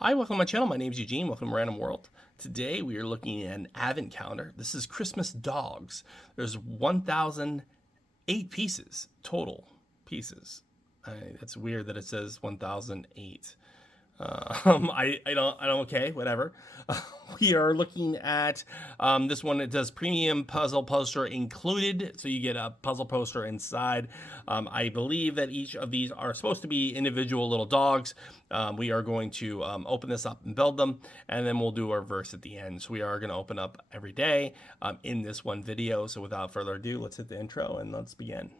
Hi, welcome to my channel. My name is Eugene. Welcome to Random World. Today we are looking at an advent calendar. This is Christmas dogs. There's 1,008 pieces, total pieces. It's weird that it says 1,008. I don't, okay, whatever. We are looking at this one. It does premium puzzle poster included, so you get a puzzle poster inside. I believe that each of these are supposed to be individual little dogs. We are going to open this up and build them, and then we'll do our verse at the end. So we are going to open up every day in this one video. So without further ado, let's hit the intro and let's begin.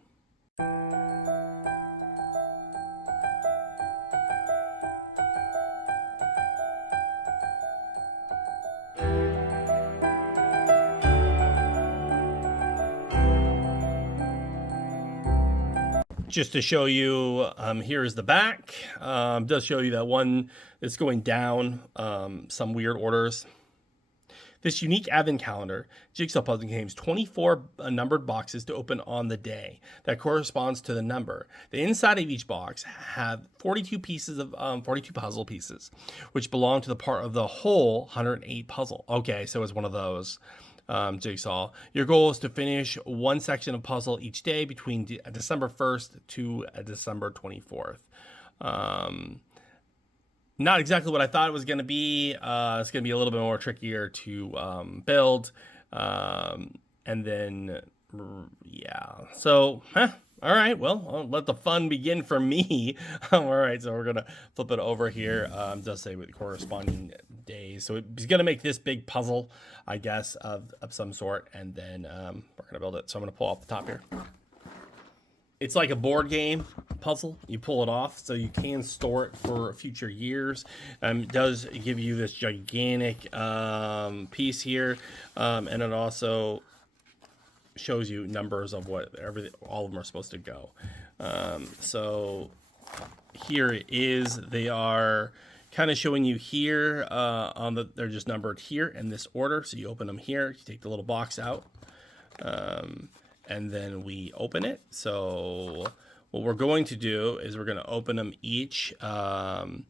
Just to show you, here is the back. Does show you that one is going down, some weird orders. This unique advent calendar jigsaw puzzle contains 24 numbered boxes to open on the day that corresponds to the number. The inside of each box have 42 pieces of 42 puzzle pieces, which belong to the part of the whole 108 puzzle. Okay, so it's one of those. Jigsaw. Your goal is to finish one section of puzzle each day between December 1st to December 24th. Not exactly what I thought it was going to be. It's going to be a little bit more trickier to build. And then, yeah. So, all right, well, I'll let the fun begin for me. All right, so we're going to flip it over here. It does say with corresponding days. So it's going to make this big puzzle, I guess, of some sort. And then we're going to build it. So I'm going to pull off the top here. It's like a board game puzzle. You pull it off so you can store it for future years. It does give you this gigantic piece here. And it also shows you numbers of what all of them are supposed to go. So here it is. They are kind of showing you here they're just numbered here in this order. So you open them here, you take the little box out, and then we open it. So what we're going to do is we're going to open them each, and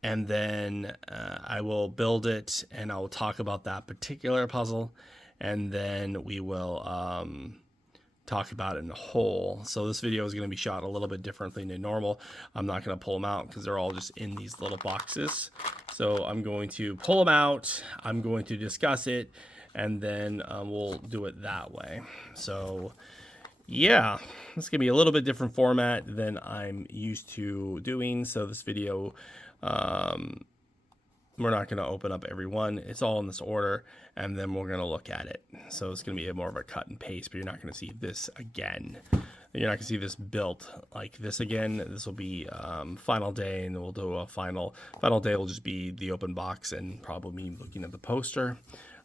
then I will build it and I'll talk about that particular puzzle, and then we will talk about it in the whole. So this video is going to be shot a little bit differently than normal. I'm not going to pull them out because they're all just in these little boxes. So I'm going to pull them out. I'm going to discuss it, and then we'll do it that way. So yeah, it's gonna be a little bit different format than I'm used to doing. So this video, we're not gonna open up every one. It's all in this order, and then we're gonna look at it. So it's gonna be more of a cut and paste, but you're not gonna see this again. You're not gonna see this built like this again. This will be final day, and we'll do a final day will just be the open box and probably me looking at the poster.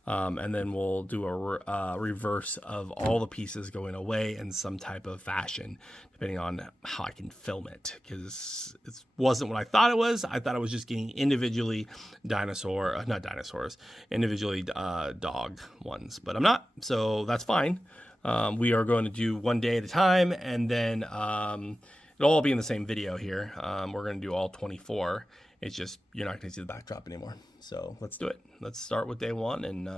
And then we'll do a reverse of all the pieces going away in some type of fashion, depending on how I can film it, because it wasn't what I thought it was. I thought it was just getting individually individually dog ones, but I'm not, so that's fine. We are going to do one day at a time, and then it'll all be in the same video here. We're going to do all 24. It's just you're not going to see the backdrop anymore. So let's do it. Let's start with day one, and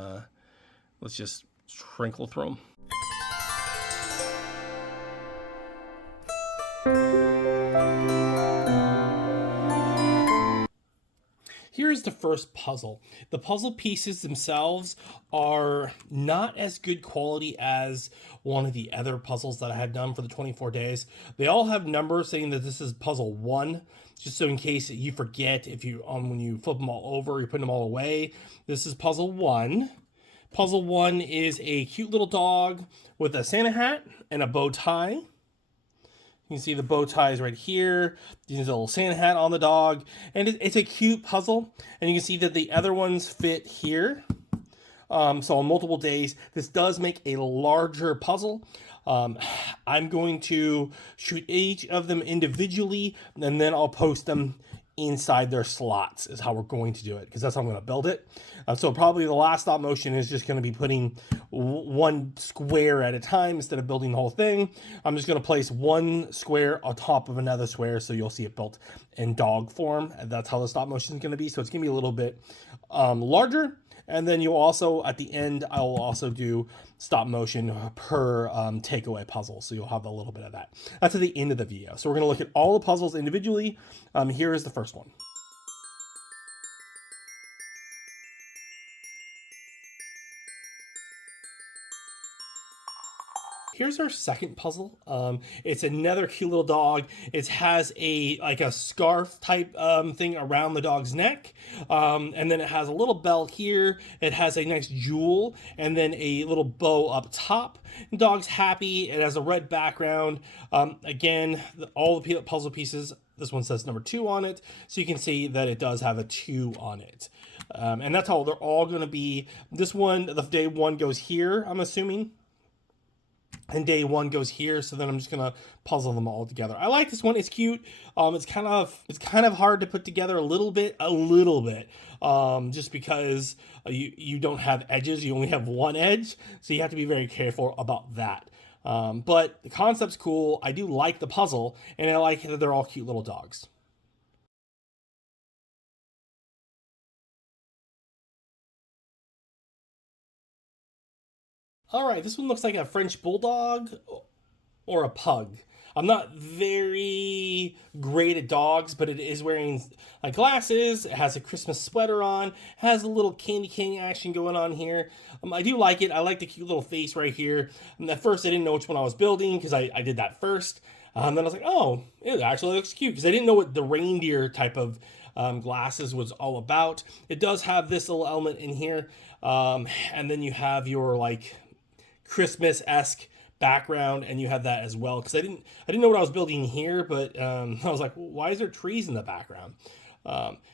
let's just sprinkle through them. Here's the first puzzle. The puzzle pieces themselves are not as good quality as one of the other puzzles that I had done for the 24 days. They all have numbers saying that this is puzzle 1, just so in case you forget, if you when you flip them all over, you're putting them all away. This is puzzle 1. Puzzle 1 is a cute little dog with a Santa hat and a bow tie. You can see the bow tie is right here. There's a little Santa hat on the dog. And it's a cute puzzle. And you can see that the other ones fit here. So on multiple days, this does make a larger puzzle. I'm going to shoot each of them individually, and then I'll post them inside their slots is how we're going to do it, because that's how I'm going to build it. So probably the last stop motion is just going to be putting one square at a time instead of building the whole thing. I'm just going to place one square on top of another square, so you'll see it built in dog form. And that's how the stop motion is going to be. So it's going to be a little bit larger. And then you'll also, at the end, I will also do stop motion per takeaway puzzle. So you'll have a little bit of that. That's at the end of the video. So we're going to look at all the puzzles individually. Here is the first one. Here's our second puzzle. It's another cute little dog. It has like a scarf type thing around the dog's neck. And then it has a little bell here. It has a nice jewel and then a little bow up top. The dog's happy. It has a red background. Again, all the puzzle pieces, this one says number 2 on it. So you can see that it does have a 2 on it. And that's how they're all going to be. This one, the day 1 goes here, I'm assuming. And day 1 goes here, so then I'm just gonna puzzle them all together. I like this one. It's cute. It's kind of hard to put together a little bit, just because you don't have edges. You only have one edge, so you have to be very careful about that. But the concept's cool. I do like the puzzle, and I like that they're all cute little dogs. All right, this one looks like a French bulldog or a pug. I'm not very great at dogs, but it is wearing like glasses. It has a Christmas sweater on. Has a little candy cane action going on here. I do like it. I like the cute little face right here. At first, I didn't know which one I was building because I did that first. Then I was like, oh, it actually looks cute, because I didn't know what the reindeer type of glasses was all about. It does have this little element in here. And then you have your like Christmas-esque background, and you have that as well, because I didn't know what I was building here, but I was like, well, why is there trees in the background?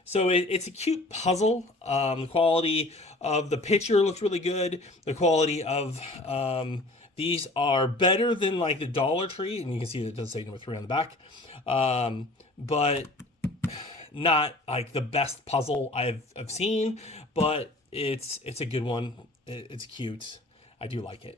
So it's a cute puzzle. The quality of the picture looks really good. The quality of these are better than like the Dollar Tree, and you can see it does say number 3 on the back, but not like the best puzzle I've seen, but it's a good one. It's cute. I do like it.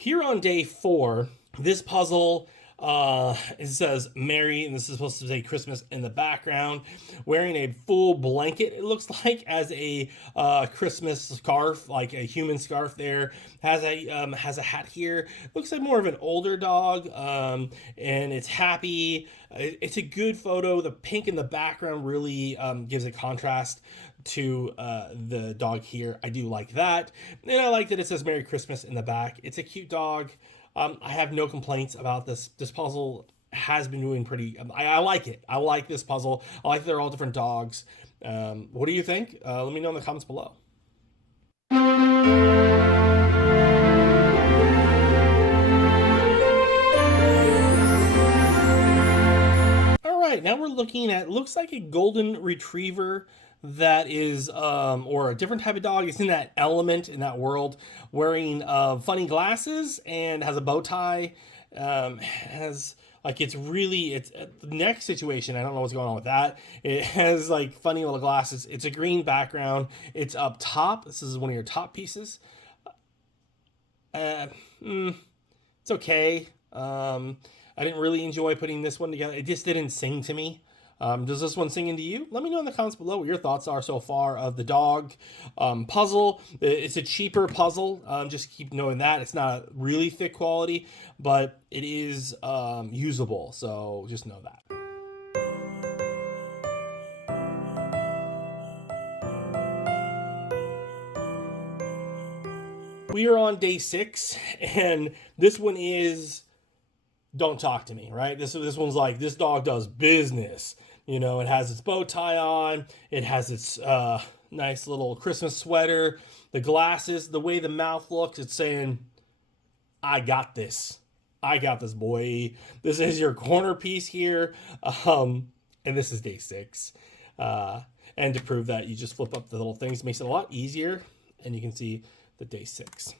Here on day 4, this puzzle, it says Merry, and this is supposed to say Christmas in the background, wearing a full blanket, it looks like, as a Christmas scarf, like a human scarf there. Has a hat here. Looks like more of an older dog, and it's happy. It's a good photo. The pink in the background really gives a contrast to the dog here. I do like that. And I like that it says Merry Christmas in the back. It's a cute dog. I have no complaints about this. This puzzle has been doing pretty... I like it. I like this puzzle. I like that they're all different dogs. What do you think? Let me know in the comments below. All right, now we're looking at, looks like a golden retriever that is, or a different type of dog. It's in that element, in that world, wearing funny glasses and has a bow tie. Has like, it's the neck situation. I don't know what's going on with that. It has like funny little glasses. It's a green background. It's up top. This is one of your top pieces. It's okay. I didn't really enjoy putting this one together. It just didn't sing to me. Does this one sing into you? Let me know in the comments below what your thoughts are so far of the dog puzzle. It's a cheaper puzzle. Just keep knowing that. It's not really thick quality, but it is usable. So just know that. We are on day 6, and this one is Don't Talk to Me, right? This one's like, this dog does business. You know, it has its bow tie on. It has its nice little Christmas sweater. The glasses, the way the mouth looks, it's saying, I got this. I got this, boy. This is your corner piece here. And this is day 6. And to prove that, you just flip up the little things. It makes it a lot easier. And you can see the day 6.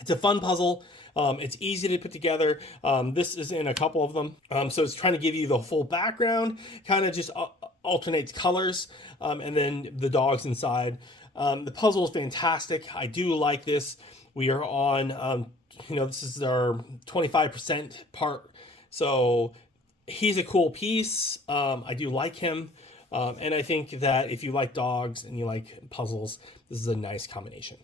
It's a fun puzzle. It's easy to put together. This is in a couple of them. So it's trying to give you the full background, kind of just alternates colors, and then the dogs inside. The puzzle is fantastic. I do like this. We are on, this is our 25% part. So he's a cool piece. I do like him. And I think that if you like dogs and you like puzzles, this is a nice combination.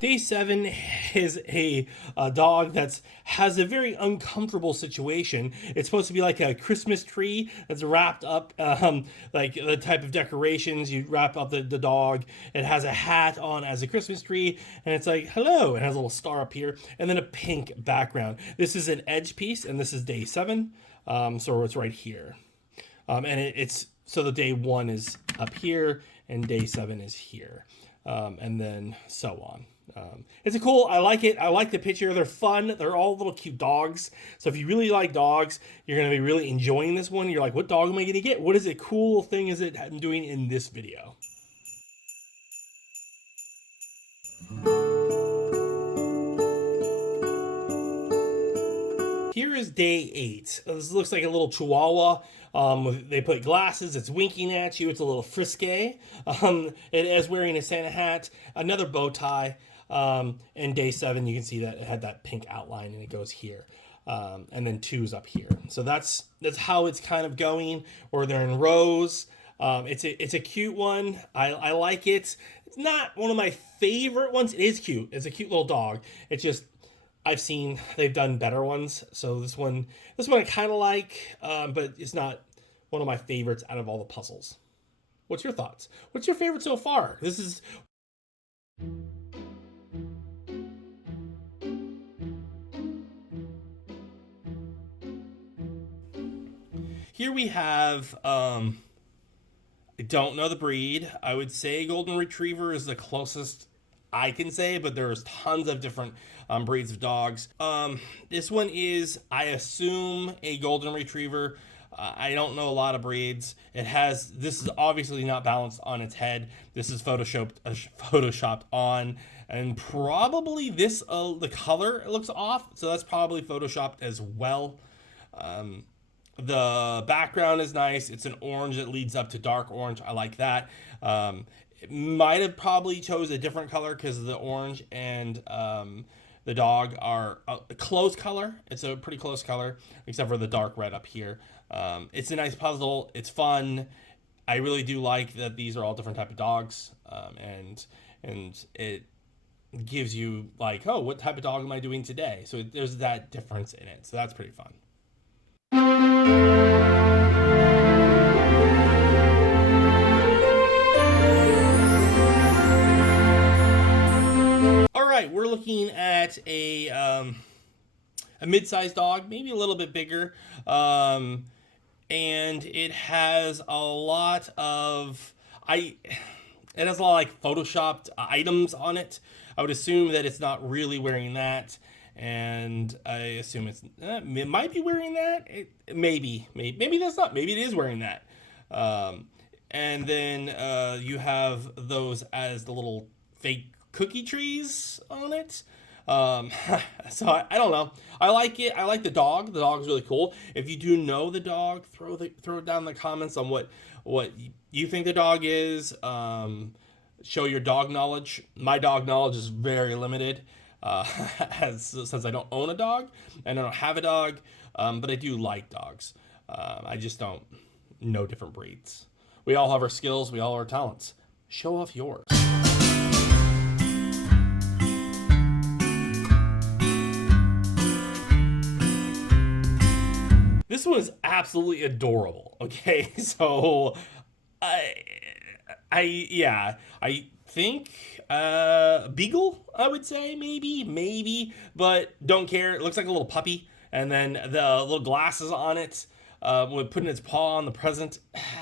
Day 7 is a dog that has a very uncomfortable situation. It's supposed to be like a Christmas tree that's wrapped up, like the type of decorations you wrap up the dog. It has a hat on as a Christmas tree, and it's like, hello, it has a little star up here, and then a pink background. This is an edge piece, and this is day 7, so it's right here. And it's so the day 1 is up here, and day 7 is here, and then so on. It's a cool, I like it. I like the picture. They're fun. They're all little cute dogs. So if you really like dogs, you're going to be really enjoying this one. You're like, what dog am I going to get? What is it cool thing is it I'm doing in this video? Here is day 8. This looks like a little Chihuahua. They put glasses. It's winking at you. It's a little frisky. It is wearing a Santa hat, another bow tie. And day 7, you can see that it had that pink outline, and it goes here. And then 2 is up here. So that's how it's kind of going, or they're in rows. It's a cute one. I like it. It's not one of my favorite ones. It is cute. It's a cute little dog. It's just, I've seen they've done better ones. So this one I kind of like, but it's not one of my favorites out of all the puzzles. What's your thoughts? What's your favorite so far? This is... Here we have, I don't know the breed. I would say Golden Retriever is the closest I can say, but there's tons of different breeds of dogs. This one is, I assume, a Golden Retriever. I don't know a lot of breeds. This is obviously not balanced on its head. This is photoshopped on, and probably the color looks off, so that's probably photoshopped as well. The background is nice. It's an orange that leads up to dark orange. I like that. It might have probably chose a different color because the orange and the dog are a close color. It's a pretty close color, except for the dark red up here. It's a nice puzzle. It's fun. I really do like that these are all different type of dogs, and it gives you like, oh, what type of dog am I doing today? So there's that difference in it. So that's pretty fun. All right, we're looking at a mid-sized dog, maybe a little bit bigger, and it has a lot of like photoshopped items on it. I would assume that it's not really wearing that, and I assume it might be wearing that. Maybe that's not. Maybe it is wearing that. And then you have those as the little fake cookie trees on it. So I don't know. I like it. I like the dog. The dog's really cool. If you do know the dog, throw it down in the comments on what you think the dog is. Show your dog knowledge. My dog knowledge is very limited, since I don't own a dog and I don't have a dog, but I do like dogs. I just don't know different breeds. We all have our skills. We all have our talents. Show off yours. This one is absolutely adorable. Okay, so I think Beagle, I would say, maybe, but don't care. It looks like a little puppy, and then the little glasses on it, with putting its paw on the present,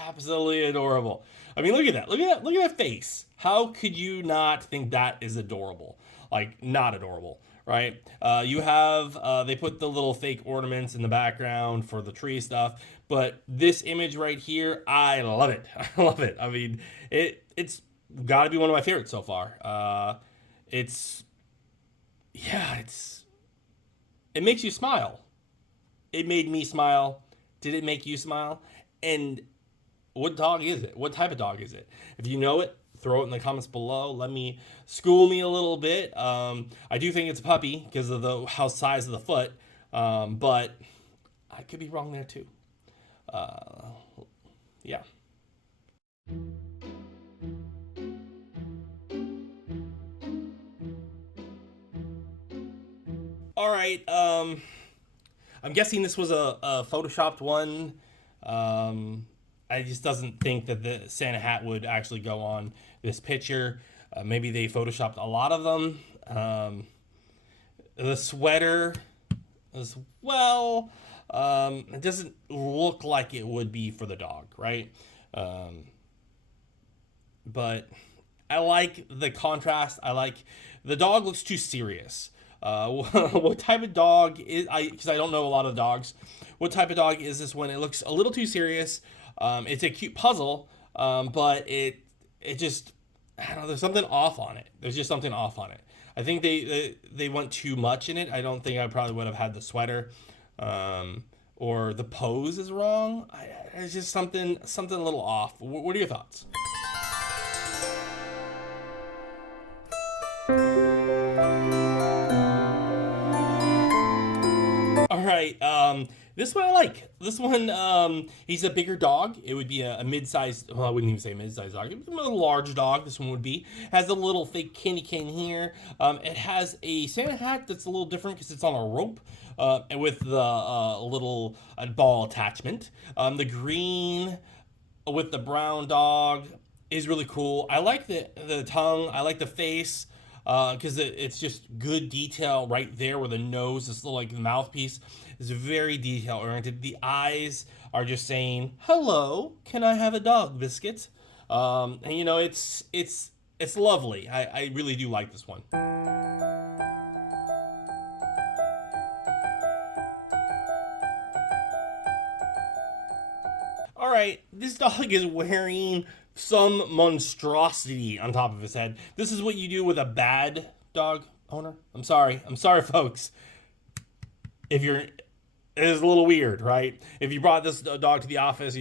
absolutely adorable. I mean, look at that face. How could you not think that is adorable? Like, not adorable, right? You have they put the little fake ornaments in the background for the tree stuff, but this image right here, I love it. I love it. I mean, it's got to be one of my favorites so far. It's yeah, it makes you smile. It made me smile. Did it make you smile? And what dog is it? What type of dog is it? If you know it, throw it in the comments below. Let me school me a little bit. I do think it's a puppy because of the how size of the foot, but I could be wrong there too. Uh, yeah. All right. I'm guessing this was a photoshopped one. I just doesn't think that the Santa hat would actually go on this picture. Maybe they photoshopped a lot of them. The sweater as well. It doesn't look like it would be for the dog, right? But I like the contrast. I like the dog looks too serious. What type of dog is I? Because I don't know a lot of dogs. What type of dog is this one? It looks a little too serious. It's a cute puzzle, but it just I don't know. There's something off on it. There's just something off on it. I think they went too much in it. I don't think I probably would have had the sweater, or the pose is wrong. It's just something a little off. What are your thoughts? All right. This one I like. This one, he's a bigger dog. It would be a mid-sized. Well, I wouldn't even say mid-sized dog. It would be a large dog. This one would be has a little fake candy cane here. It has a Santa hat that's a little different because it's on a rope, and with the little ball attachment. The green with the brown dog is really cool. I like the tongue. I like the face because it's just good detail right there where the nose, this little like mouthpiece, is very detail oriented. The eyes are just saying, "Hello, can I have a dog biscuit?" And you know, it's lovely. I really do like this one. All right, this dog is wearing some monstrosity on top of his head. This is what you do with a bad dog owner. I'm sorry, folks. If you're, it is a little weird, right? If you brought this dog to the office,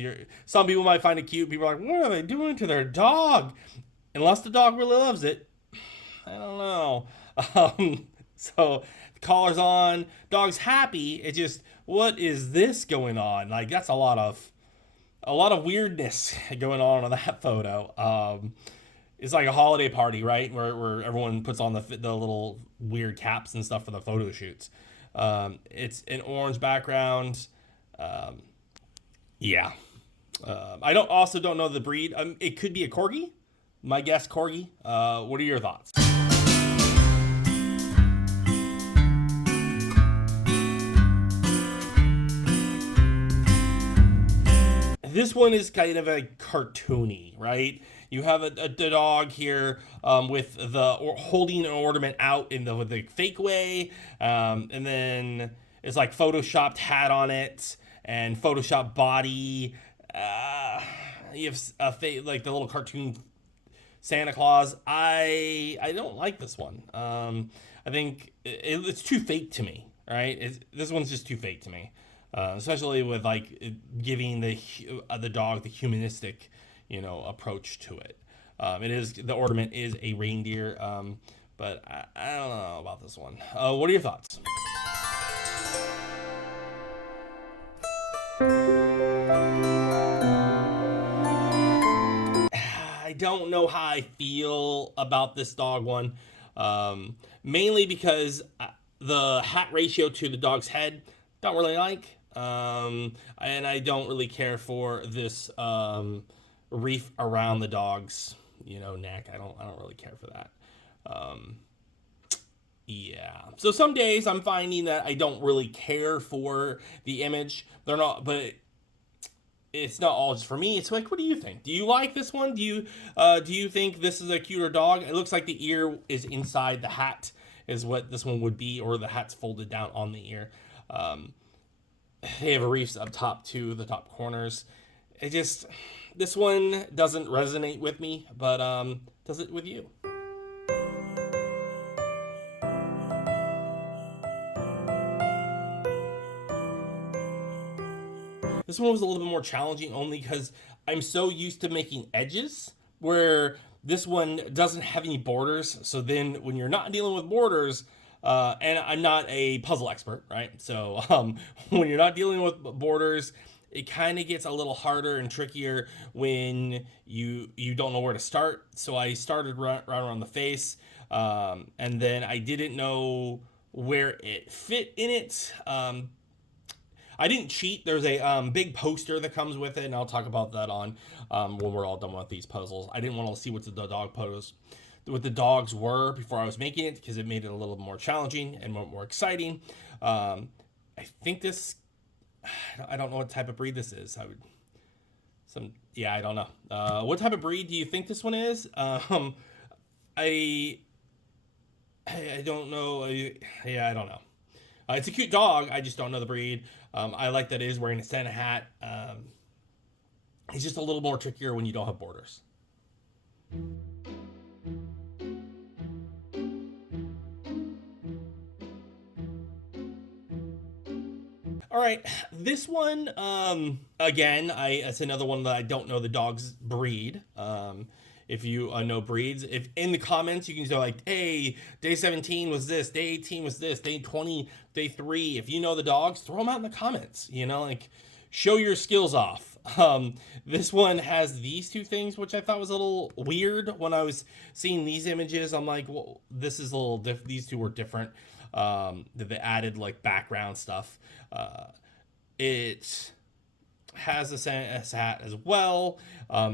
some people might find it cute. People are like, what are they doing to their dog? Unless the dog really loves it, I don't know. So the collar's on, dog's happy. It just, what is this going on? Like that's a lot of weirdness going on that photo. It's like a holiday party, right? Where everyone puts on the little weird caps and stuff for the photo shoots. It's an orange background. Yeah. I don't know the breed. It could be a corgi. My guess, corgi. What are your thoughts? This one is kind of a cartoony, right? You have a dog here with holding an ornament out in the fake way, and then it's like photoshopped hat on it and photoshopped body. You have like the little cartoon Santa Claus. I don't like this one. I think it's too fake to me. Right? This one's just too fake to me. Especially with like giving the dog the humanistic, approach to it. The ornament is a reindeer, but I don't know about this one. What are your thoughts? I don't know how I feel about this dog one, mainly because the hat ratio to the dog's head don't really like. And I don't really care for this reef around the dog's neck. I don't really care for that. Yeah. So some days I'm finding that I don't really care for the image. They're not, but it's not all just for me. It's like, what do you think? Do you like this one? Do you think this is a cuter dog? It looks like the ear is inside the hat. is what this one would be, or the hat's folded down on the ear. They have reefs up top too, the top corners. This one doesn't resonate with me, but does it with you? This one was a little bit more challenging only because I'm so used to making edges, where this one doesn't have any borders. So then when you're not dealing with borders, and I'm not a puzzle expert, right? So when you're not dealing with borders, it kind of gets a little harder and trickier when you don't know where to start. So I started right around the face, and then I didn't know where it fit in it. I didn't cheat. There's a big poster that comes with it, and I'll talk about that on when we're all done with these puzzles. I didn't want to see what the dogs were before I was making it, because it made it a little more challenging and more exciting. I think this, I don't know what type of breed this is. I don't know. What type of breed do you think this one is? I don't know. I don't know. It's a cute dog. I just don't know the breed. I like that it is wearing a Santa hat. It's just a little more trickier when you don't have borders. All right, this one, again, it's another one that I don't know the dog's breed. If you know breeds, if in the comments you can say like, hey, day 17 was this, day 18 was this, day 20, day 3. If you know the dogs, throw them out in the comments, like show your skills off. This one has these two things, which I thought was a little weird when I was seeing these images. I'm like, well, this is a little different. These two were different. That they added like background stuff. It has a Santa hat as well.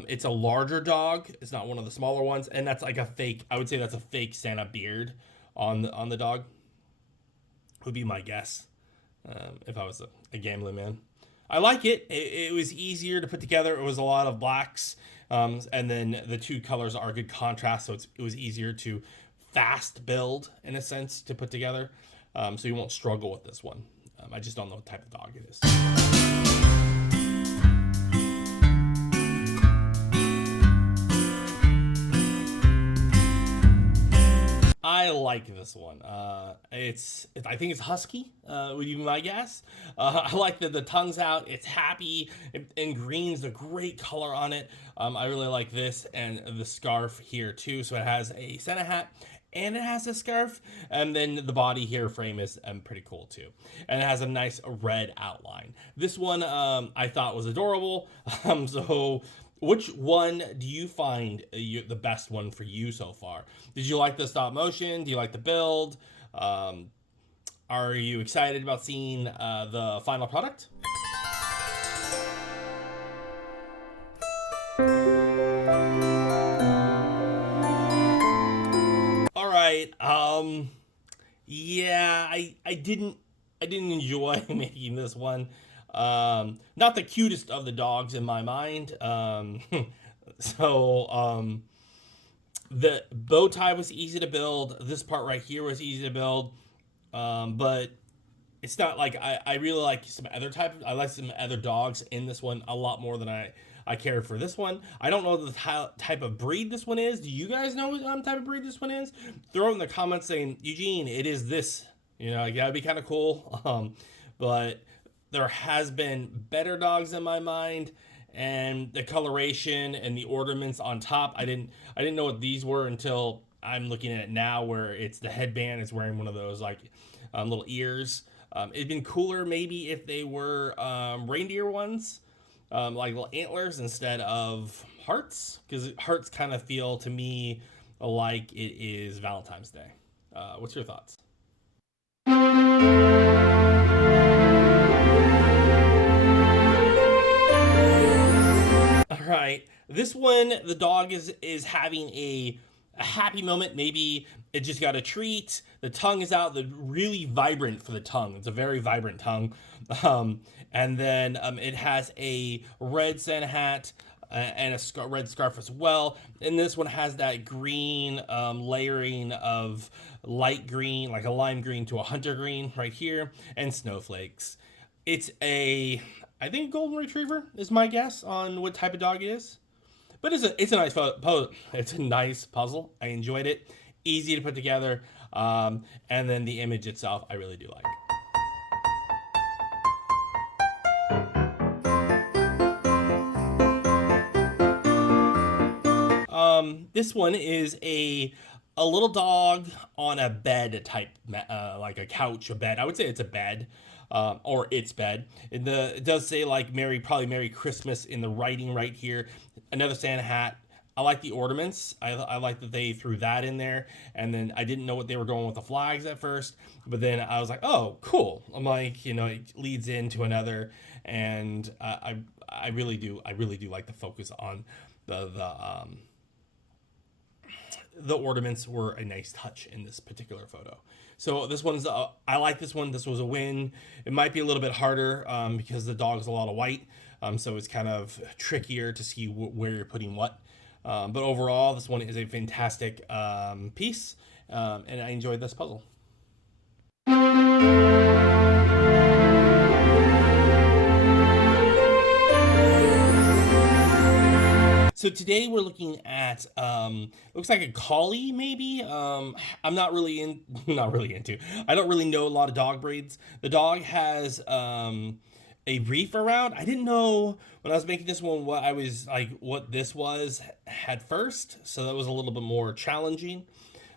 It's a larger dog. It's not one of the smaller ones, and that's like a fake. I would say that's a fake Santa beard on the dog. Would be my guess, if I was a gambling man. I like it. It was easier to put together. It was a lot of blacks, and then the two colors are good contrast, so it was easier to fast build in a sense to put together. So you won't struggle with this one. I just don't know what type of dog it is. I like this one. I think it's husky. Would you be my guess? I like that the tongue's out. It's happy, and green's a great color on it. I really like this and the scarf here too. So it has a Santa hat and it has a scarf, and then the body here frame is pretty cool too, and it has a nice red outline. This one I thought was adorable. So which one do you find the best one for you so far? Did you like the stop motion? Do you like the build? Are you excited about seeing the final product? All right. Yeah, I didn't enjoy making this one. Not the cutest of the dogs in my mind. The bow tie was easy to build. This part right here was easy to build. But it's not like I really like I like some other dogs in this one a lot more than I cared for this one. I don't know the type of breed this one is. Do you guys know what type of breed this one is? Throw it in the comments saying, Eugene, it is this. Like, that'd be kind of cool. But there has been better dogs in my mind, and the coloration and the ornaments on top. I didn't know what these were until I'm looking at it now, where it's the headband is wearing one of those like little ears. It'd been cooler maybe if they were reindeer ones. Like little antlers instead of hearts, because hearts kind of feel to me like it is Valentine's Day. What's your thoughts? All right, this one, the dog is having a happy moment. Maybe it just got a treat. The tongue is out. The really vibrant for the tongue. It's a very vibrant tongue. And then it has a red Santa hat. and a red scarf as well. And this one has that green layering of light green, like a lime green to a hunter green right here, and snowflakes. It's I think golden retriever is my guess on what type of dog it is. But it's a nice it's a nice puzzle. I enjoyed it, easy to put together, and then the image itself I really do like. This one is a little dog on a bed type, like a couch, a bed. I would say it's a bed, or its bed. It does say like probably Merry Christmas in the writing right here. Another Santa hat. I like the ornaments. I like that they threw that in there. And then I didn't know what they were going with the flags at first, but then I was like, oh, cool. I'm like, it leads into another, and I really do like the focus on the ornaments were a nice touch in this particular photo. So this one's I like this one. This was a win. It might be a little bit harder because the dog's a lot of white, so it's kind of trickier to see where you're putting what. But overall, this one is a fantastic piece, and I enjoyed this puzzle. So today we're looking at looks like a collie maybe. I'm not really into. I don't really know a lot of dog breeds. The dog has a reef around. I didn't know when I was making this one what this was at first, so that was a little bit more challenging.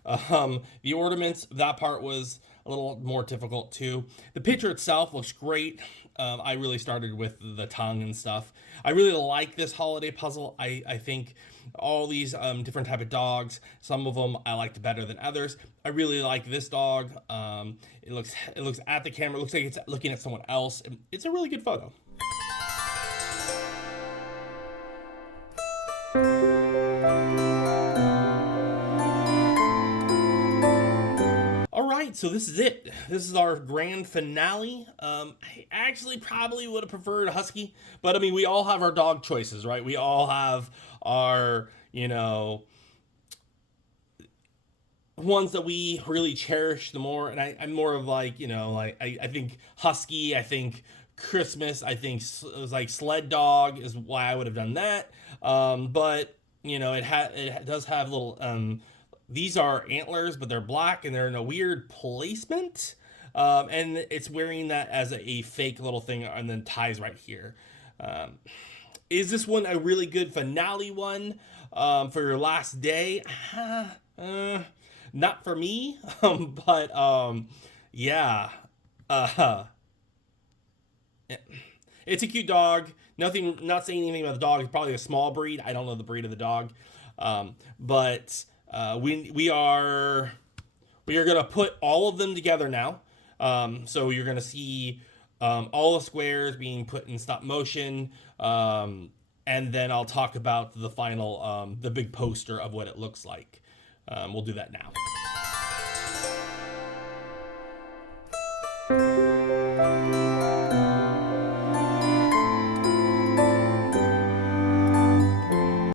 The ornaments, that part was a little more difficult too. The picture itself looks great. I really started with the tongue and stuff. I really like this holiday puzzle. I think all these different type of dogs, some of them I liked better than others. I really like this dog. It looks at the camera. It looks like it's looking at someone else. It's a really good photo. So this is it. This is our grand finale. I actually probably would have preferred a husky, but I mean, we all have our dog choices, right? We all have our, ones that we really cherish the more. And I'm more of like, I think husky, I think Christmas, I think it was like sled dog is why I would have done that. But it does have little, these are antlers, but they're black and they're in a weird placement. And it's wearing that as a fake little thing and then ties right here. Is this one a really good finale one for your last day? Not for me, but yeah. It's a cute dog. Not saying anything about the dog. It's probably a small breed. I don't know the breed of the dog. But we are gonna put all of them together now. So you're gonna see all the squares being put in stop motion, and then I'll talk about the final, the big poster of what it looks like. We'll do that now.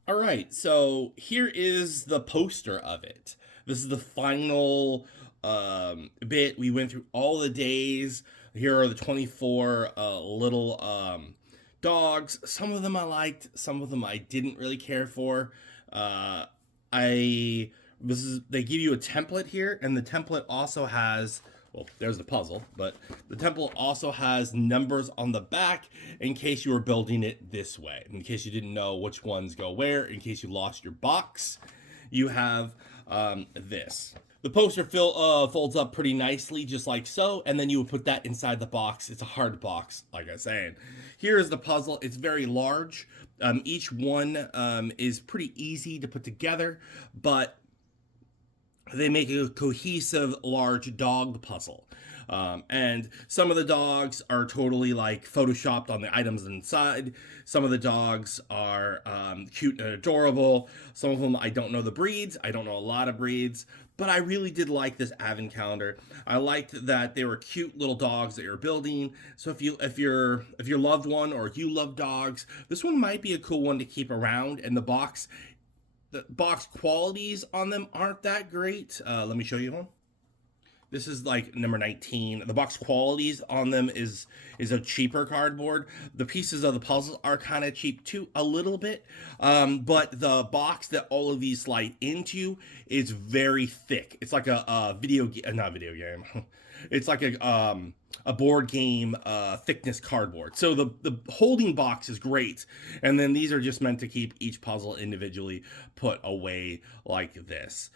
Right, so here is the poster of it. This is the final bit. We went through all the days. Here are the 24 little dogs. Some of them I liked, some of them I didn't really care for. They give you a template here, and the template also has, well, there's the puzzle, but the template also has numbers on the back in case you were building it this way, in case you didn't know which ones go where, in case you lost your box. You have this. The poster folds up pretty nicely, just like so, and then you would put that inside the box. It's a hard box, like I was saying. Here is the puzzle. It's very large. Each one is pretty easy to put together, but they make a cohesive large dog puzzle. And some of the dogs are totally like photoshopped on the items inside. Some of the dogs are cute and adorable. Some of them I don't know the breeds. I don't know a lot of breeds, but I really did like this advent calendar. I liked that they were cute little dogs that you're building. So if your loved one or you love dogs, this one might be a cool one to keep around. And the box qualities on them aren't that great. Let me show you one. This is like number 19. The box qualities on them is a cheaper cardboard. The pieces of the puzzle are kind of cheap too, a little bit. But the box that all of these slide into is very thick. It's like a not video game. It's like a board game thickness cardboard. So the holding box is great, and then these are just meant to keep each puzzle individually put away like this.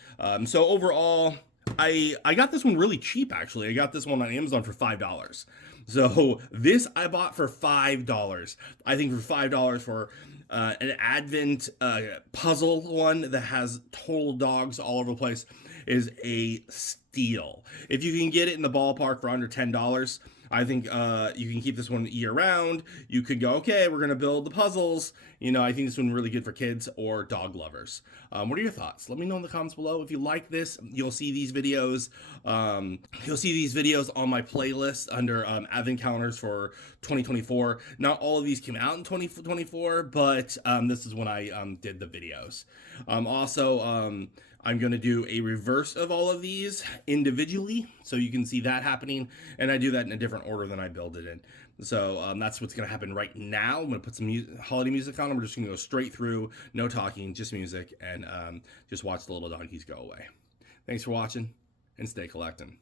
So overall, I got this one really cheap actually. I got this one on Amazon for $5. So this I bought for $5. I think for $5 for an Advent puzzle one that has total dogs all over the place is a steal. If you can get it in the ballpark for under $10, I think you can keep this one year round. You could go, okay, we're gonna build the puzzles. You know, I think this one really good for kids or dog lovers. What are your thoughts? Let me know in the comments below. If you like this, you'll see these videos. You'll see these videos on my playlist under Advent calendars for 2024. Not all of these came out in 2024, but this is when I did the videos. I'm going to do a reverse of all of these individually, so you can see that happening, and I do that in a different order than I build it in. So that's what's going to happen right now. I'm going to put some holiday music on. We're just going to go straight through, no talking, just music, and just watch the little doggies go away. Thanks for watching, and stay collecting.